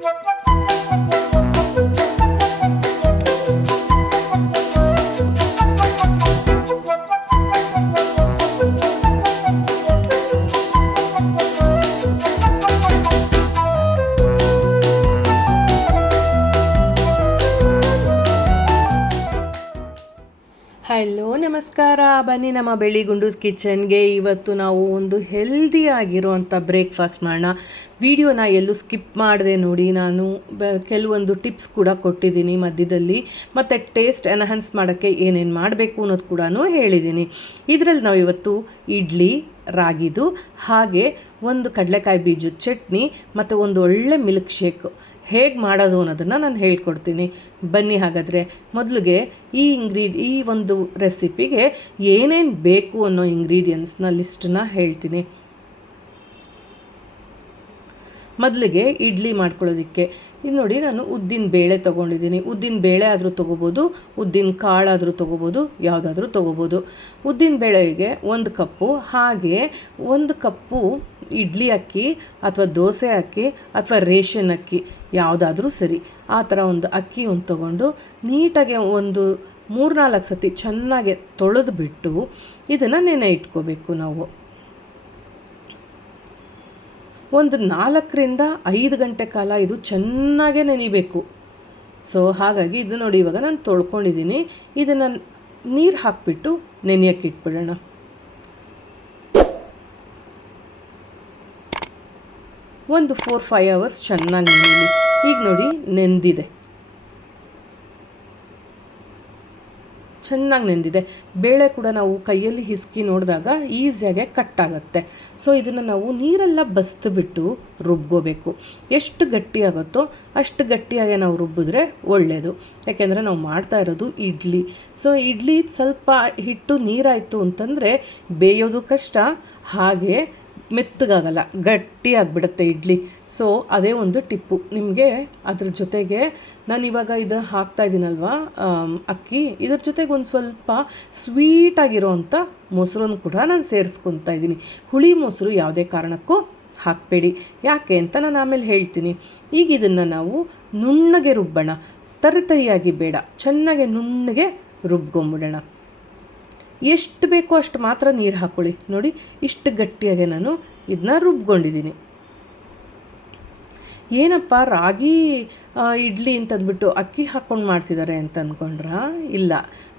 Hello ನಮಸ್ಕಾರ, ಬನ್ನಿ ನಮ್ಮ ಬೆಳ್ಳಿ ಗುಂಡೂಸ್ ಕಿಚನ್ಗೆ. ಇವತ್ತು ನಾವು ಒಂದು ಹೆಲ್ದಿ ಆಗಿರೋವಂಥ ಬ್ರೇಕ್ಫಾಸ್ಟ್ ಮಾಡೋಣ. ವಿಡಿಯೋನ ಎಲ್ಲೂ ಸ್ಕಿಪ್ ಮಾಡಿದೆ ನೋಡಿ. ನಾನು ಕೆಲವೊಂದು ಟಿಪ್ಸ್ ಕೂಡ ಕೊಟ್ಟಿದ್ದೀನಿ ಮಧ್ಯದಲ್ಲಿ, ಮತ್ತು ಟೇಸ್ಟ್ ಎನ್ಹಾನ್ಸ್ ಮಾಡೋಕ್ಕೆ ಏನೇನು ಮಾಡಬೇಕು ಅನ್ನೋದು ಕೂಡ ಹೇಳಿದ್ದೀನಿ. ಇದರಲ್ಲಿ ನಾವು ಇವತ್ತು ಇಡ್ಲಿ, ರಾಗಿದು, ಹಾಗೆ ಒಂದು ಕಡಲೆಕಾಯಿ ಬೀಜದ ಚಟ್ನಿ ಮತ್ತು ಒಂದು ಒಳ್ಳೆ ಮಿಲ್ಕ್ ಶೇಕ್ ಹೇಗೆ ಮಾಡೋದು ಅನ್ನೋದನ್ನು ನಾನು ಹೇಳ್ಕೊಡ್ತೀನಿ. ಬನ್ನಿ ಹಾಗಾದರೆ ಮೊದಲಿಗೆ ಈ ಒಂದು ರೆಸಿಪಿಗೆ ಏನೇನು ಬೇಕು ಅನ್ನೋ ಇಂಗ್ರೀಡಿಯೆಂಟ್ಸ್ನ ಲಿಸ್ಟನ್ನ ಹೇಳ್ತೀನಿ. ಮೊದಲಿಗೆ ಇಡ್ಲಿ ಮಾಡ್ಕೊಳ್ಳೋದಕ್ಕೆ ಇದು ನೋಡಿ, ನಾನು ಉದ್ದಿನ ಬೇಳೆ ತೊಗೊಂಡಿದ್ದೀನಿ. ಉದ್ದಿನ ಬೇಳೆ ಆದರೂ ತೊಗೋಬೋದು, ಉದ್ದಿನ ಕಾಳಾದರೂ ತೊಗೋಬೋದು, ಯಾವುದಾದ್ರೂ ತೊಗೋಬೋದು. ಉದ್ದಿನ ಬೇಳೆಗೆ 1 ಕಪ್ಪು, ಹಾಗೆ 1 ಕಪ್ಪು ಇಡ್ಲಿ ಅಕ್ಕಿ ಅಥವಾ ದೋಸೆ ಅಕ್ಕಿ ಅಥವಾ ರೇಷನ್ ಅಕ್ಕಿ ಯಾವುದಾದ್ರೂ ಸರಿ, ಆ ಥರ ಒಂದು ಅಕ್ಕಿ ತೊಗೊಂಡು ನೀಟಾಗಿ ಒಂದು 3-4 ಸತಿ ಚೆನ್ನಾಗಿ ತೊಳೆದ್ಬಿಟ್ಟು ಇದನ್ನು ನೆನೆ ಇಟ್ಕೋಬೇಕು. ನಾವು ಒಂದು 4ರಿಂದ 5 ಗಂಟೆ ಕಾಲ ಇದು ಚೆನ್ನಾಗೇ ನೆನಿಬೇಕು. ಸೊ ಹಾಗಾಗಿ ಇದು ನೋಡಿ, ಇವಾಗ ನಾನು ತೊಳ್ಕೊಂಡಿದ್ದೀನಿ. ಇದನ್ನು ನೀರು ಹಾಕಿಬಿಟ್ಟು ನೆನೆಯೋಕ್ಕೆ ಇಟ್ಬಿಡೋಣ. ಒಂದು 4-5 ಅವರ್ಸ್ ಚೆನ್ನಾಗಿ ನೆನೆಯಲಿ. ಈಗ ನೋಡಿ ನೆಂದಿದೆ, ಚೆನ್ನಾಗಿ ನೆಂದಿದೆ. ಬೇಳೆ ಕೂಡ ನಾವು ಕೈಯಲ್ಲಿ ಹಿಸ್ಕಿ ನೋಡಿದಾಗ ಈಸಿಯಾಗೆ ಕಟ್ಟಾಗತ್ತೆ. ಸೊ ಇದನ್ನು ನಾವು ನೀರೆಲ್ಲ ಬಸ್ದುಬಿಟ್ಟು ರುಬ್ಕೋಬೇಕು. ಎಷ್ಟು ಗಟ್ಟಿಯಾಗುತ್ತೋ ಅಷ್ಟು ಗಟ್ಟಿಯಾಗಿ ನಾವು ರುಬ್ಬಿದ್ರೆ ಒಳ್ಳೆಯದು. ಯಾಕೆಂದರೆ ನಾವು ಮಾಡ್ತಾ ಇರೋದು ಇಡ್ಲಿ. ಸೊ ಇಡ್ಲಿ ಸ್ವಲ್ಪ ಹಿಟ್ಟು ನೀರಾಯಿತು ಅಂತಂದರೆ ಬೇಯೋದು ಕಷ್ಟ, ಹಾಗೆ ಮೆತ್ತಗಾಗಲ್ಲ, ಗಟ್ಟಿಯಾಗಿಬಿಡುತ್ತೆ ಇಡ್ಲಿ. ಸೊ ಅದೇ ಒಂದು ಟಿಪ್ಪು ನಿಮಗೆ. ಅದ್ರ ಜೊತೆಗೆ ನಾನು ಇವಾಗ ಇದು ಹಾಕ್ತಾಯಿದ್ದೀನಲ್ವ ಅಕ್ಕಿ, ಇದ್ರ ಜೊತೆಗೆ ಒಂದು ಸ್ವಲ್ಪ ಸ್ವೀಟಾಗಿರೋ ಅಂಥ ಮೊಸರನ್ನು ಕೂಡ ನಾನು ಸೇರಿಸ್ಕೊತಾ ಇದ್ದೀನಿ. ಹುಳಿ ಮೊಸರು ಯಾವುದೇ ಕಾರಣಕ್ಕೂ ಹಾಕಬೇಡಿ, ಯಾಕೆ ಅಂತ ನಾನು ಆಮೇಲೆ ಹೇಳ್ತೀನಿ. ಈಗ ಇದನ್ನು ನಾವು ನುಣ್ಣಗೆ ರುಬ್ಬೋಣ, ತರಿಯಾಗಿ ಬೇಡ, ಚೆನ್ನಾಗೆ ನುಣ್ಣಗೆ ರುಬ್ಕೊಂಬಿಡೋಣ. ಎಷ್ಟು ಬೇಕೋ ಅಷ್ಟು ಮಾತ್ರ ನೀರು ಹಾಕ್ಕೊಳ್ಳಿ. ನೋಡಿ ಇಷ್ಟು ಗಟ್ಟಿಯಾಗಿ ನಾನು ಇದನ್ನ ರುಬ್ಕೊಂಡಿದ್ದೀನಿ. ಏನಪ್ಪ ರಾಗಿ ಇಡ್ಲಿ ಅಂತಂದ್ಬಿಟ್ಟು ಅಕ್ಕಿ ಹಾಕ್ಕೊಂಡು ಮಾಡ್ತಿದ್ದಾರೆ ಅಂತ ಅಂದ್ಕೊಂಡ್ರಾ? ಇಲ್ಲ,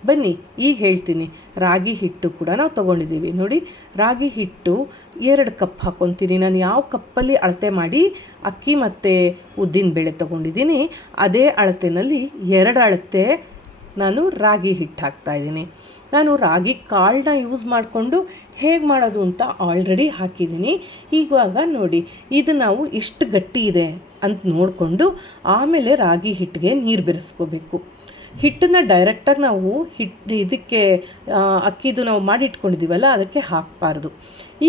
ಬನ್ನಿ ಈಗ ಹೇಳ್ತೀನಿ. ರಾಗಿ ಹಿಟ್ಟು ಕೂಡ ನಾವು ತೊಗೊಂಡಿದ್ದೀವಿ. ನೋಡಿ, ರಾಗಿ ಹಿಟ್ಟು 2 ಕಪ್ ಹಾಕ್ಕೊತೀನಿ. ನಾನು ಯಾವ ಕಪ್ಪಲ್ಲಿ ಅಳತೆ ಮಾಡಿ ಅಕ್ಕಿ ಮತ್ತು ಉದ್ದಿನ ಬೇಳೆ ತೊಗೊಂಡಿದ್ದೀನಿ ಅದೇ ಅಳತೆಯಲ್ಲಿ 2 ಅಳತೆ ನಾನು ರಾಗಿ ಹಿಟ್ಟು ಹಾಕ್ತಾಯಿದ್ದೀನಿ. ನಾನು ರಾಗಿ ಕಾಳನ್ನ ಯೂಸ್ ಮಾಡಿಕೊಂಡು ಹೇಗೆ ಮಾಡೋದು ಅಂತ ಆಲ್ರೆಡಿ ಹಾಕಿದ್ದೀನಿ. ಇವಾಗ ನೋಡಿ, ಇದು ನಾವು ಎಷ್ಟು ಗಟ್ಟಿ ಇದೆ ಅಂತ ನೋಡಿಕೊಂಡು ಆಮೇಲೆ ರಾಗಿ ಹಿಟ್ಟಿಗೆ ನೀರು ಬೆರೆಸ್ಕೋಬೇಕು. ಹಿಟ್ಟನ್ನು ಡೈರೆಕ್ಟಾಗಿ ನಾವು ಇದಕ್ಕೆ ಅಕ್ಕಿದು ನಾವು ಮಾಡಿ ಇಟ್ಕೊಂಡಿದ್ದೀವಲ್ಲ ಅದಕ್ಕೆ ಹಾಕಬಾರ್ದು.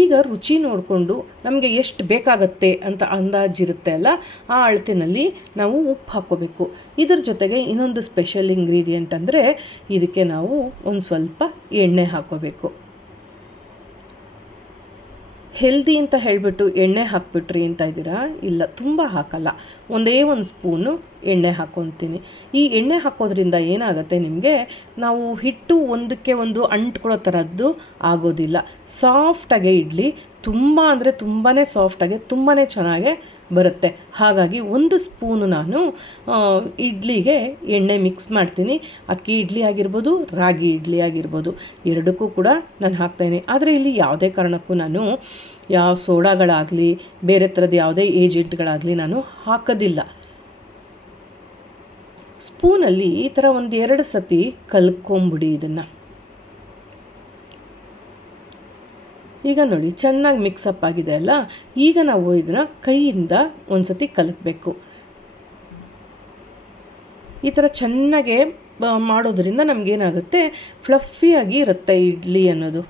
ಈಗ ರುಚಿ ನೋಡಿಕೊಂಡು ನಮಗೆ ಎಷ್ಟು ಬೇಕಾಗತ್ತೆ ಅಂತ ಅಂದಾಜಿರುತ್ತೆ ಅಲ್ಲ, ಆ ಅಳತೆಯಲ್ಲಿ ನಾವು ಉಪ್ಪು ಹಾಕ್ಕೋಬೇಕು. ಇದ್ರ ಜೊತೆಗೆ ಇನ್ನೊಂದು ಸ್ಪೆಷಲ್ ಇಂಗ್ರೀಡಿಯೆಂಟ್ ಅಂದರೆ ಇದಕ್ಕೆ ನಾವು ಒಂದು ಸ್ವಲ್ಪ ಎಣ್ಣೆ ಹಾಕ್ಕೋಬೇಕು. ಹೆಲ್ದಿ ಅಂತ ಹೇಳಿಬಿಟ್ಟು ಎಣ್ಣೆ ಹಾಕ್ಬಿಟ್ರಿ ಅಂತ ಇದ್ದೀರಾ? ಇಲ್ಲ, ತುಂಬ ಹಾಕಲ್ಲ, ಒಂದೇ 1 ಸ್ಪೂನು ಎಣ್ಣೆ ಹಾಕ್ಕೊತೀನಿ. ಈ ಎಣ್ಣೆ ಹಾಕೋದ್ರಿಂದ ಏನಾಗುತ್ತೆ, ನಿಮಗೆ ನಾವು ಹಿಟ್ಟು ಒಂದಕ್ಕೆ ಒಂದು ಅಂಟ್ಕೊಳ್ಳೋ ಥರದ್ದು ಆಗೋದಿಲ್ಲ. ಸಾಫ್ಟಾಗೆ ಇಡ್ಲಿ ತುಂಬ ಅಂದರೆ ತುಂಬಾ ಸಾಫ್ಟಾಗೆ ತುಂಬಾ ಚೆನ್ನಾಗೆ ಬರುತ್ತೆ. ಹಾಗಾಗಿ 1 ಸ್ಪೂನು ನಾನು ಇಡ್ಲಿಗೆ ಎಣ್ಣೆ ಮಿಕ್ಸ್ ಮಾಡ್ತೀನಿ. ಅಕ್ಕಿ ಇಡ್ಲಿ ಆಗಿರ್ಬೋದು, ರಾಗಿ ಇಡ್ಲಿ ಆಗಿರ್ಬೋದು, ಎರಡಕ್ಕೂ ಕೂಡ ನಾನು ಹಾಕ್ತಾಯಿದ್ದೀನಿ. ಆದರೆ ಇಲ್ಲಿ ಯಾವುದೇ ಕಾರಣಕ್ಕೂ ನಾನು ಯಾವ ಸೋಡಾಗಳಾಗಲಿ ಬೇರೆ ಥರದ್ದು ಯಾವುದೇ ಏಜೆಂಟ್ಗಳಾಗಲಿ ನಾನು ಹಾಕೋದಿಲ್ಲ. ಸ್ಪೂನಲ್ಲಿ ಈ ಥರ 1-2 ಸತಿ ಕಲ್ಕೊಂಬಿಡಿ ಇದನ್ನು. ಈಗ ನೋಡಿ ಚೆನ್ನಾಗಿ ಮಿಕ್ಸಪ್ ಆಗಿದೆ ಅಲ್ಲ. ಈಗ ನಾವು ಇದನ್ನು ಕೈಯಿಂದ 1 ಸತಿ ಕಲಕಬೇಕು. ಈ ಥರ ಚೆನ್ನಾಗೆ ಮಾಡೋದ್ರಿಂದ ನಮಗೇನಾಗುತ್ತೆ, ಫ್ಲಫಿಯಾಗಿ ಇರುತ್ತೆ ಇಡ್ಲಿ ಅನ್ನೋದು.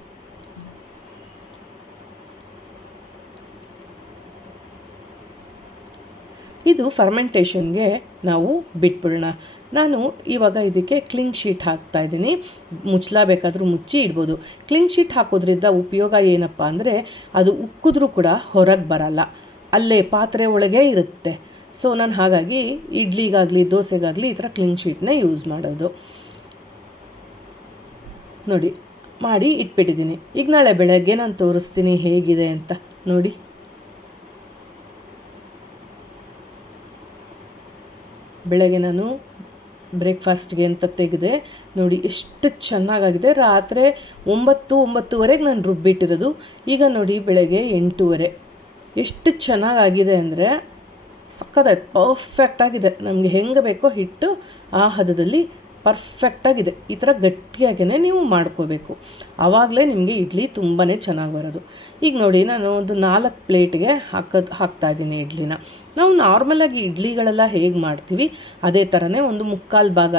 ಇದು ಫರ್ಮೆಂಟೇಷನ್ಗೆ ನಾವು ಬಿಟ್ಬಿಡೋಣ. ನಾನು ಇವಾಗ ಇದಕ್ಕೆ ಕ್ಲಿಂಗ್ ಶೀಟ್ ಹಾಕ್ತಾಯಿದ್ದೀನಿ. ಮುಚ್ಚಲಾಬೇಕಾದ್ರೂ ಮುಚ್ಚಿ ಇಡ್ಬೋದು. ಕ್ಲಿಂಗ್ ಶೀಟ್ ಹಾಕೋದ್ರಿಂದ ಉಪಯೋಗ ಏನಪ್ಪ ಅಂದರೆ ಅದು ಉಕ್ಕಿದ್ರೂ ಕೂಡ ಹೊರಗೆ ಬರಲ್ಲ, ಅಲ್ಲೇ ಪಾತ್ರೆ ಒಳಗೆ ಇರುತ್ತೆ. ಸೊ ನಾನು ಹಾಗಾಗಿ ಇಡ್ಲಿಗಾಗಲಿ ದೋಸೆಗಾಗಲಿ ಈ ಥರ ಕ್ಲೀನ್ ಶೀಟ್ನೇ ಯೂಸ್ ಮಾಡೋದು. ನೋಡಿ ಮಾಡಿ ಇಟ್ಬಿಟ್ಟಿದ್ದೀನಿ. ಈಗ ನಾಳೆ ಬೆಳಗ್ಗೆ ನಾನು ತೋರಿಸ್ತೀನಿ ಹೇಗಿದೆ ಅಂತ. ನೋಡಿ ಬೆಳಗ್ಗೆ ನಾನು ಬ್ರೇಕ್ಫಾಸ್ಟ್ಗೆ ಅಂತ ತೆಗೆದೆ. ನೋಡಿ ಎಷ್ಟು ಚೆನ್ನಾಗಾಗಿದೆ. ರಾತ್ರಿ 9-9:30 ನಾನು ರುಬ್ಬಿಟ್ಟಿರೋದು. ಈಗ ನೋಡಿ ಬೆಳಗ್ಗೆ 8:30. ಎಷ್ಟು ಚೆನ್ನಾಗಾಗಿದೆ ಅಂದರೆ ಸಕ್ಕತ್ತಾಯ್ತು, ಪರ್ಫೆಕ್ಟಾಗಿದೆ. ನಮಗೆ ಹೆಂಗೆ ಬೇಕೋ ಹಿಟ್ಟು ಆ ಹದದಲ್ಲಿ ಪರ್ಫೆಕ್ಟಾಗಿದೆ. ಈ ಥರ ಗಟ್ಟಿಯಾಗೇ ನೀವು ಮಾಡ್ಕೋಬೇಕು, ಆವಾಗಲೇ ನಿಮಗೆ ಇಡ್ಲಿ ತುಂಬಾ ಚೆನ್ನಾಗಿ ಬರೋದು. ಈಗ ನೋಡಿ ನಾನು ಒಂದು 4 ಪ್ಲೇಟ್ಗೆ ಹಾಕ್ತಾಯಿದ್ದೀನಿ ಇಡ್ಲಿನ. ನಾವು ನಾರ್ಮಲಾಗಿ ಇಡ್ಲಿಗಳೆಲ್ಲ ಹೇಗೆ ಮಾಡ್ತೀವಿ ಅದೇ ಥರನೇ ಒಂದು 3/4 ಭಾಗ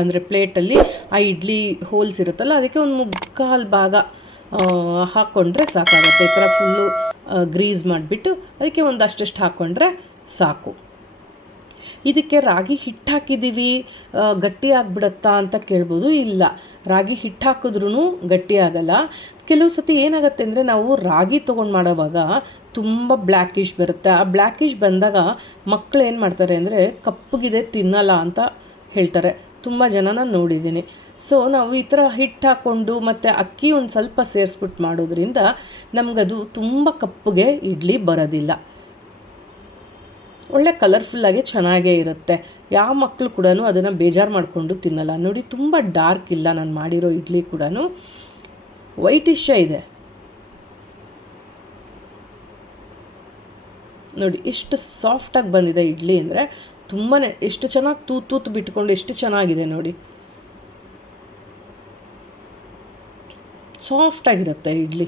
ಅಂದರೆ ಪ್ಲೇಟಲ್ಲಿ ಆ ಇಡ್ಲಿ ಹೋಲ್ಸ್ ಇರುತ್ತಲ್ಲ ಅದಕ್ಕೆ ಒಂದು 3/4 ಭಾಗ ಹಾಕ್ಕೊಂಡ್ರೆ ಸಾಕಾಗುತ್ತೆ. ಈ ಥರ ಫುಲ್ಲು ಗ್ರೀಸ್ ಮಾಡಿಬಿಟ್ಟು ಅದಕ್ಕೆ ಒಂದಷ್ಟು ಹಾಕ್ಕೊಂಡ್ರೆ ಸಾಕು. ಇದಕ್ಕೆ ರಾಗಿ ಹಿಟ್ಟು ಹಾಕಿದ್ದೀವಿ ಗಟ್ಟಿ ಆಗಿಬಿಡತ್ತಾ ಅಂತ ಕೇಳ್ಬೋದು. ಇಲ್ಲ, ರಾಗಿ ಹಿಟ್ಟು ಹಾಕಿದ್ರೂ ಗಟ್ಟಿ ಆಗಲ್ಲ. ಕೆಲವು ಸತಿ ಏನಾಗುತ್ತೆ ಅಂದರೆ ನಾವು ರಾಗಿ ತೊಗೊಂಡು ಮಾಡೋವಾಗ ತುಂಬ ಬ್ಲ್ಯಾಕಿಶ್ ಬರುತ್ತೆ. ಆ ಬ್ಲ್ಯಾಕಿಶ್ ಬಂದಾಗ ಮಕ್ಕಳು ಏನು ಮಾಡ್ತಾರೆ ಅಂದರೆ ಕಪ್ಪಗಿದೆ ತಿನ್ನಲ್ಲ ಅಂತ ಹೇಳ್ತಾರೆ. ತುಂಬ ಜನನ ನೋಡಿದ್ದೀನಿ. ಸೊ ನಾವು ಈ ಥರ ಹಿಟ್ಟು ಹಾಕ್ಕೊಂಡು ಮತ್ತು ಅಕ್ಕಿ ಒಂದು ಸ್ವಲ್ಪ ಸೇರಿಸ್ಬಿಟ್ಟು ಮಾಡೋದ್ರಿಂದ ನಮಗದು ತುಂಬ ಕಪ್ಪಗೆ ಇಡ್ಲಿ ಬರೋದಿಲ್ಲ. ಒಳ್ಳೆ ಕಲರ್ಫುಲ್ಲಾಗಿ ಚೆನ್ನಾಗೇ ಇರುತ್ತೆ. ಯಾವ ಮಕ್ಕಳು ಕೂಡ ಅದನ್ನು ಬೇಜಾರು ಮಾಡಿಕೊಂಡು ತಿನ್ನಲ್ಲ. ನೋಡಿ ತುಂಬ ಡಾರ್ಕ್ ಇಲ್ಲ ನಾನು ಮಾಡಿರೋ ಇಡ್ಲಿ ಕೂಡ, ವೈಟಿಶೇ ಇದೆ. ನೋಡಿ ಎಷ್ಟು ಸಾಫ್ಟಾಗಿ ಬಂದಿದೆ ಇಡ್ಲಿ ಅಂದರೆ ತುಂಬಾ ಎಷ್ಟು ಚೆನ್ನಾಗಿ ತೂತು ಬಿಟ್ಕೊಂಡು ಎಷ್ಟು ಚೆನ್ನಾಗಿದೆ ನೋಡಿ. ಸಾಫ್ಟಾಗಿರುತ್ತೆ ಇಡ್ಲಿ.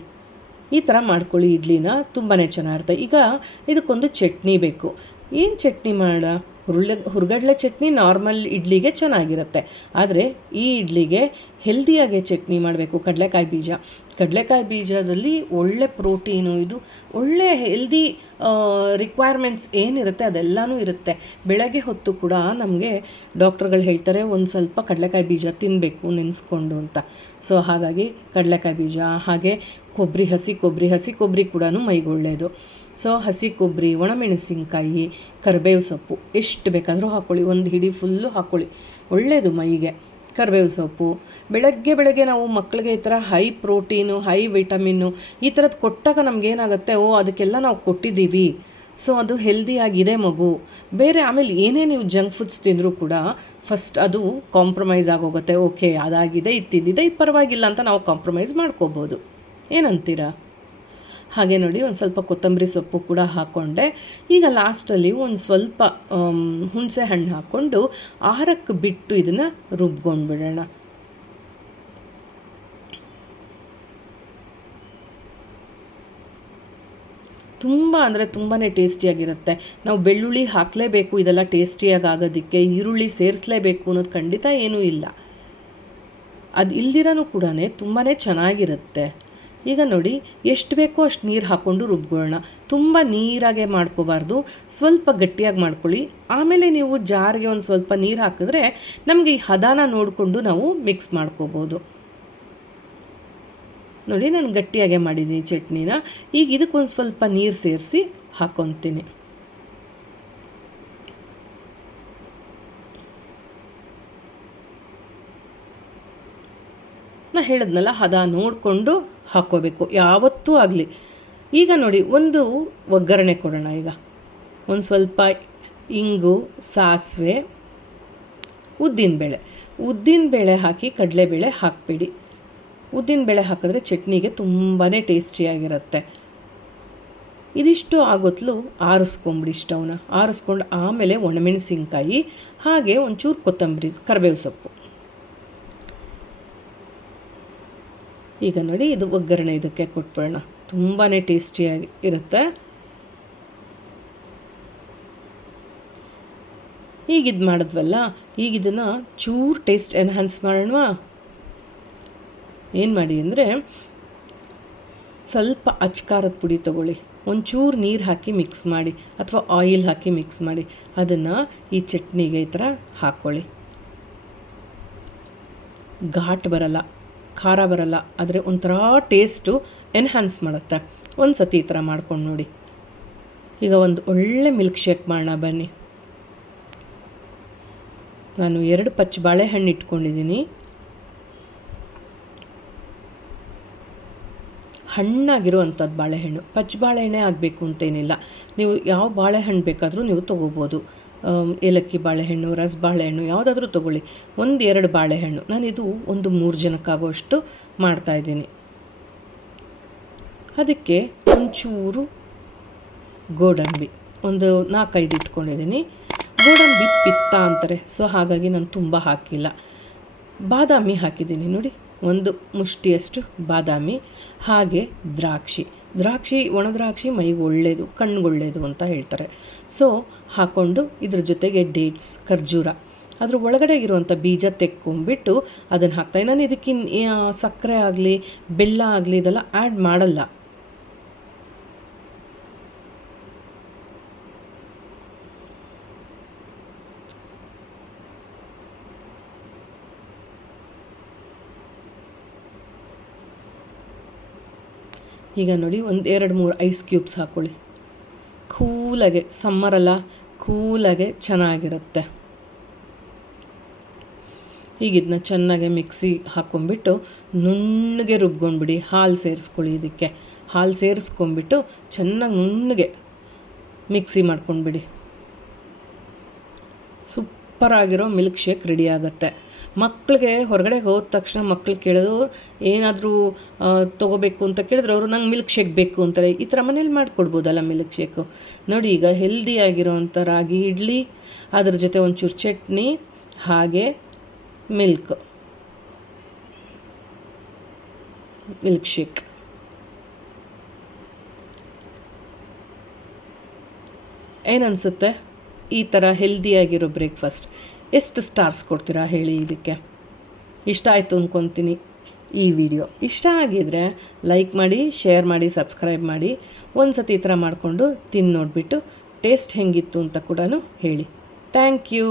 ಈ ಥರ ಮಾಡ್ಕೊಳ್ಳಿ ಇಡ್ಲಿನ, ತುಂಬಾ ಚೆನ್ನಾಗಿರುತ್ತೆ. ಈಗ ಇದಕ್ಕೊಂದು ಚಟ್ನಿ ಬೇಕು. ಏನು ಚಟ್ನಿ ಮಾಡ? ಹುರ್ಗಡ್ಲೆ ಚಟ್ನಿ ನಾರ್ಮಲ್ ಇಡ್ಲಿಗೆ ಚೆನ್ನಾಗಿರುತ್ತೆ. ಆದರೆ ಈ ಇಡ್ಲಿಗೆ ಹೆಲ್ದಿಯಾಗೆ ಚಟ್ನಿ ಮಾಡಬೇಕು. ಕಡಲೆಕಾಯಿ ಬೀಜದಲ್ಲಿ ಒಳ್ಳೆ ಪ್ರೋಟೀನು, ಇದು ಒಳ್ಳೆ ಹೆಲ್ದಿ ರಿಕ್ವೈರ್ಮೆಂಟ್ಸ್ ಏನಿರುತ್ತೆ ಅದೆಲ್ಲನೂ ಇರುತ್ತೆ. ಬೆಳಗ್ಗೆ ಹೊತ್ತು ಕೂಡ ನಮಗೆ ಡಾಕ್ಟ್ರುಗಳು ಹೇಳ್ತಾರೆ ಒಂದು ಸ್ವಲ್ಪ ಕಡಲೆಕಾಯಿ ಬೀಜ ತಿನ್ನಬೇಕು ನೆನೆಸ್ಕೊಂಡು ಅಂತ. ಸೊ ಹಾಗಾಗಿ ಕಡಲೆಕಾಯಿ ಬೀಜ, ಹಾಗೆ ಹಸಿ ಕೊಬ್ಬರಿ ಕೂಡ ಮೈಗೆ ಒಳ್ಳೆಯದು. ಸೊ ಹಸಿ ಕೊಬ್ಬರಿ, ಒಣಮೆಣಸಿನ್ಕಾಯಿ, ಕರಿಬೇವು ಸೊಪ್ಪು ಎಷ್ಟು ಬೇಕಾದರೂ ಹಾಕ್ಕೊಳ್ಳಿ, ಒಂದು ಹಿಡಿ ಫುಲ್ಲು ಹಾಕ್ಕೊಳ್ಳಿ, ಒಳ್ಳೆಯದು ಮೈಗೆ. ಕರಿಬೇವು ಸೊಪ್ಪು ಬೆಳಗ್ಗೆ ನಾವು ಮಕ್ಕಳಿಗೆ ಈ ಥರ ಹೈ ಪ್ರೋಟೀನು, ಹೈ ವಿಟಮಿನ್ನು ಈ ಥರದ್ದು ಕೊಟ್ಟಾಗ ನಮಗೇನಾಗುತ್ತೆ, ಅದಕ್ಕೆಲ್ಲ ನಾವು ಕೊಟ್ಟಿದ್ದೀವಿ, ಸೊ ಅದು ಹೆಲ್ದಿಯಾಗಿದೆ ಮಗು. ಬೇರೆ ಆಮೇಲೆ ಏನೇ ನೀವು ಜಂಕ್ ಫುಡ್ಸ್ ತಿಂದರೂ ಕೂಡ ಫಸ್ಟ್ ಅದು ಕಾಂಪ್ರಮೈಸ್ ಆಗೋಗುತ್ತೆ. ಓಕೆ ಅದಾಗಿದೆ, ಇದು ತಿಂದಿದೆ, ಇದು ಪರವಾಗಿಲ್ಲ ಅಂತ ನಾವು ಕಾಂಪ್ರಮೈಸ್ ಮಾಡ್ಕೋಬೋದು. ಏನಂತೀರಾ? ಹಾಗೆ ನೋಡಿ ಒಂದು ಸ್ವಲ್ಪ ಕೊತ್ತಂಬರಿ ಸೊಪ್ಪು ಕೂಡ ಹಾಕ್ಕೊಂಡೆ. ಈಗ ಲಾಸ್ಟಲ್ಲಿ ಒಂದು ಸ್ವಲ್ಪ ಹುಣಸೆ ಹಣ್ಣು ಹಾಕ್ಕೊಂಡು ಆರಕ್ಕೆ ಬಿಟ್ಟು ಇದನ್ನು ರುಬ್ಕೊಂಡ್ಬಿಡೋಣ. ತುಂಬ ಅಂದರೆ ತುಂಬಾ ಟೇಸ್ಟಿಯಾಗಿರುತ್ತೆ. ನಾವು ಬೆಳ್ಳುಳ್ಳಿ ಹಾಕಲೇಬೇಕು ಇದೆಲ್ಲ ಟೇಸ್ಟಿಯಾಗಿ ಆಗೋದಕ್ಕೆ, ಈರುಳ್ಳಿ ಸೇರಿಸಲೇಬೇಕು ಅನ್ನೋದು ಖಂಡಿತ ಏನೂ ಇಲ್ಲ. ಅದು ಇಲ್ದಿರನೂ ಕೂಡ ತುಂಬಾ ಚೆನ್ನಾಗಿರುತ್ತೆ. ಈಗ ನೋಡಿ ಎಷ್ಟು ಬೇಕೋ ಅಷ್ಟು ನೀರು ಹಾಕ್ಕೊಂಡು ರುಬ್ಕೊಳ್ಳೋಣ. ತುಂಬ ನೀರಾಗೆ ಮಾಡ್ಕೋಬಾರ್ದು, ಸ್ವಲ್ಪ ಗಟ್ಟಿಯಾಗಿ ಮಾಡ್ಕೊಳ್ಳಿ. ಆಮೇಲೆ ನೀವು ಜಾರ್ಗೆ ಒಂದು ಸ್ವಲ್ಪ ನೀರು ಹಾಕಿದ್ರೆ ನಮಗೆ ಈ ಹದಾನ ನೋಡಿಕೊಂಡು ನಾವು ಮಿಕ್ಸ್ ಮಾಡ್ಕೋಬೋದು. ನೋಡಿ ನಾನು ಗಟ್ಟಿಯಾಗೆ ಮಾಡಿದ್ದೀನಿ ಚಟ್ನಿನ. ಈಗ ಇದಕ್ಕೊಂದು ಸ್ವಲ್ಪ ನೀರು ಸೇರಿಸಿ ಹಾಕ್ಕೊತೀನಿ. ನಾ ಹೇಳಿದ್ನಲ್ಲ ಹದ ನೋಡಿಕೊಂಡು ಹಾಕ್ಕೋಬೇಕು ಯಾವತ್ತೂ ಆಗಲಿ. ಈಗ ನೋಡಿ ಒಂದು ಒಗ್ಗರಣೆ ಕೊಡೋಣ. ಈಗ ಒಂದು ಸ್ವಲ್ಪ ಇಂಗು, ಸಾಸಿವೆ, ಉದ್ದಿನಬೇಳೆ ಹಾಕಿ ಕಡಲೆಬೇಳೆ ಹಾಕಬೇಡಿ. ಉದ್ದಿನಬೇಳೆ ಹಾಕಿದ್ರೆ ಚಟ್ನಿಗೆ ತುಂಬಾ ಟೇಸ್ಟಿಯಾಗಿರುತ್ತೆ. ಇದಿಷ್ಟು ಆಗೊತ್ತಲು ಆರಿಸ್ಕೊಂಬಿಡಿ ಸ್ಟವ್ನ. ಆರಿಸ್ಕೊಂಡು ಆಮೇಲೆ ಒಣಮೆಣಸಿನ್ಕಾಯಿ, ಹಾಗೆ ಒಂಚೂರು ಕೊತ್ತಂಬರಿ, ಕರಿಬೇವು ಸೊಪ್ಪು. ಈಗ ನೋಡಿ ಇದು ಒಗ್ಗರಣೆ ಇದಕ್ಕೆ ಕೊಟ್ಬಿಡೋಣ. ತುಂಬಾ ಟೇಸ್ಟಿಯಾಗಿ ಇರುತ್ತೆ. ಈಗ ಇದು ಮಾಡಿದ್ವಲ್ಲ, ಈಗ ಇದನ್ನು ಚೂರು ಟೇಸ್ಟ್ ಎನ್ಹಾನ್ಸ್ ಮಾಡೋಣವಾ? ಏನು ಮಾಡಿ ಅಂದರೆ ಸ್ವಲ್ಪ ಅಚ್ಕಾರದ ಪುಡಿ ತೊಗೊಳ್ಳಿ, ಒಂಚೂರು ನೀರು ಹಾಕಿ ಮಿಕ್ಸ್ ಮಾಡಿ ಅಥವಾ ಆಯಿಲ್ ಹಾಕಿ ಮಿಕ್ಸ್ ಮಾಡಿ ಅದನ್ನು ಈ ಚಟ್ನಿಗೆ ಈ ಥರ ಹಾಕ್ಕೊಳ್ಳಿ. ಘಾಟ್ ಬರಲ್ಲ, ಖಾರ ಬರಲ್ಲ, ಆದರೆ ಒಂಥರ ಟೇಸ್ಟು ಎನ್ಹಾನ್ಸ್ ಮಾಡುತ್ತೆ. ಒಂದು ಸತಿ ಈ ಥರ ಮಾಡ್ಕೊಂಡು ನೋಡಿ. ಈಗ ಒಂದು ಒಳ್ಳೆ ಮಿಲ್ಕ್ ಶೇಕ್ ಮಾಡೋಣ ಬನ್ನಿ. ನಾನು 2 ಪಚ್ಚ ಬಾಳೆಹಣ್ಣು ಇಟ್ಕೊಂಡಿದ್ದೀನಿ. ಹಣ್ಣಾಗಿರುವಂಥದ್ದು ಬಾಳೆಹಣ್ಣು, ಪಚ್ಚ ಬಾಳೆಹಣ್ಣೆ ಆಗಬೇಕು ಅಂತೇನಿಲ್ಲ. ನೀವು ಯಾವ ಬಾಳೆಹಣ್ಣು ಬೇಕಾದರೂ ನೀವು ತೊಗೋಬೋದು. ಏಲಕ್ಕಿ ಬಾಳೆಹಣ್ಣು, ರಸ ಬಾಳೆಹಣ್ಣು ಯಾವುದಾದ್ರೂ ತೊಗೊಳ್ಳಿ. 1-2 ಬಾಳೆಹಣ್ಣು, ನಾನಿದು ಒಂದು 3 ಜನಕ್ಕಾಗುವಷ್ಟು ಮಾಡ್ತಾಯಿದ್ದೀನಿ. ಅದಕ್ಕೆ ಒಂಚೂರು ಗೋಡಂಬಿ, ಒಂದು 4-5 ಇಟ್ಕೊಂಡಿದ್ದೀನಿ. ಗೋಡಂಬಿ ಪಿತ್ತ ಅಂತಾರೆ, ಸೊ ಹಾಗಾಗಿ ನಾನು ತುಂಬ ಹಾಕಿಲ್ಲ. ಬಾದಾಮಿ ಹಾಕಿದ್ದೀನಿ ನೋಡಿ, ಒಂದು ಮುಷ್ಟಿಯಷ್ಟು ಬಾದಾಮಿ, ಹಾಗೆ ದ್ರಾಕ್ಷಿ ಒಣ ದ್ರಾಕ್ಷಿ ಮೈಗೆ ಒಳ್ಳೆಯದು, ಕಣ್ಣಿಗೆ ಅಂತ ಹೇಳ್ತಾರೆ. ಸೊ ಹಾಕ್ಕೊಂಡು ಇದ್ರ ಜೊತೆಗೆ ಡೇಟ್ಸ್, ಖರ್ಜೂರ, ಅದ್ರ ಒಳಗಡೆ ಇರುವಂಥ ಬೀಜ ತೆಕ್ಕೊಂಬಿಟ್ಟು ಅದನ್ನು ಹಾಕ್ತಾಯಿ. ನಾನು ಇದಕ್ಕೆ ಸಕ್ಕರೆ ಆಗಲಿ ಬೆಲ್ಲ ಆಗಲಿ ಇದೆಲ್ಲ ಆ್ಯಡ್ ಮಾಡಲ್ಲ. ಈಗ ನೋಡಿ 1-2-3 ಐಸ್ ಕ್ಯೂಬ್ಸ್ ಹಾಕ್ಕೊಳ್ಳಿ. ಕೂಲಾಗೆ, ಸಮ್ಮರಲ್ಲ, ಕೂಲಾಗೆ ಚೆನ್ನಾಗಿರುತ್ತೆ. ಈಗ ಇದನ್ನ ಚೆನ್ನಾಗಿ ಮಿಕ್ಸಿ ಹಾಕ್ಕೊಂಬಿಟ್ಟು ನುಣ್ಣಗೆ ರುಬ್ಕೊಂಡ್ಬಿಡಿ. ಹಾಲು ಸೇರಿಸ್ಕೊಳ್ಳಿ. ಇದಕ್ಕೆ ಹಾಲು ಸೇರಿಸ್ಕೊಂಬಿಟ್ಟು ಚೆನ್ನಾಗಿ ನುಣ್ಣಗೆ ಮಿಕ್ಸಿ ಮಾಡ್ಕೊಂಡ್ಬಿಡಿ. ಸೂಪರಾಗಿರೋ ಮಿಲ್ಕ್ ಶೇಕ್ ರೆಡಿ ಆಗುತ್ತೆ. ಮಕ್ಕಳಿಗೆ ಹೊರಗಡೆ ಹೋದ ತಕ್ಷಣ ಮಕ್ಕಳು ಕೇಳೋದು, ಏನಾದರೂ ತೊಗೋಬೇಕು ಅಂತ ಕೇಳಿದ್ರೆ ಅವರು ನಂಗೆ ಮಿಲ್ಕ್ ಶೇಕ್ ಬೇಕು ಅಂತಾರೆ. ಈ ಥರ ಮನೇಲಿ ಮಾಡಿಕೊಡ್ಬೋದಲ್ಲ ಮಿಲ್ಕ್ ಶೇಕು. ನೋಡಿ, ಈಗ ಹೆಲ್ದಿಯಾಗಿರೋವಂಥ ರಾಗಿ ಇಡ್ಲಿ, ಅದ್ರ ಜೊತೆ ಒಂಚೂರು ಚಟ್ನಿ, ಹಾಗೆ ಮಿಲ್ಕ್ ಶೇಕ್. ಏನನ್ಸುತ್ತೆ ಈ ಥರ ಹೆಲ್ದಿಯಾಗಿರೋ ಬ್ರೇಕ್ಫಾಸ್ಟ್? ಎಷ್ಟು ಸ್ಟಾರ್ಸ್ ಕೊಡ್ತೀರಾ ಹೇಳಿ ಇದಕ್ಕೆ? ಇಷ್ಟ ಆಯಿತು ಅಂದ್ಕೊತೀನಿ ಈ ವಿಡಿಯೋ. ಇಷ್ಟ ಆಗಿದರೆ ಲೈಕ್ ಮಾಡಿ, ಶೇರ್ ಮಾಡಿ, ಸಬ್ಸ್ಕ್ರೈಬ್ ಮಾಡಿ. ಒಂದು ಸತಿ ಈ ಥರ ಮಾಡಿಕೊಂಡು ತಿಂದು ನೋಡಿಬಿಟ್ಟು ಟೇಸ್ಟ್ ಹೆಂಗಿತ್ತು ಅಂತ ಕೂಡ ಹೇಳಿ. Thank you.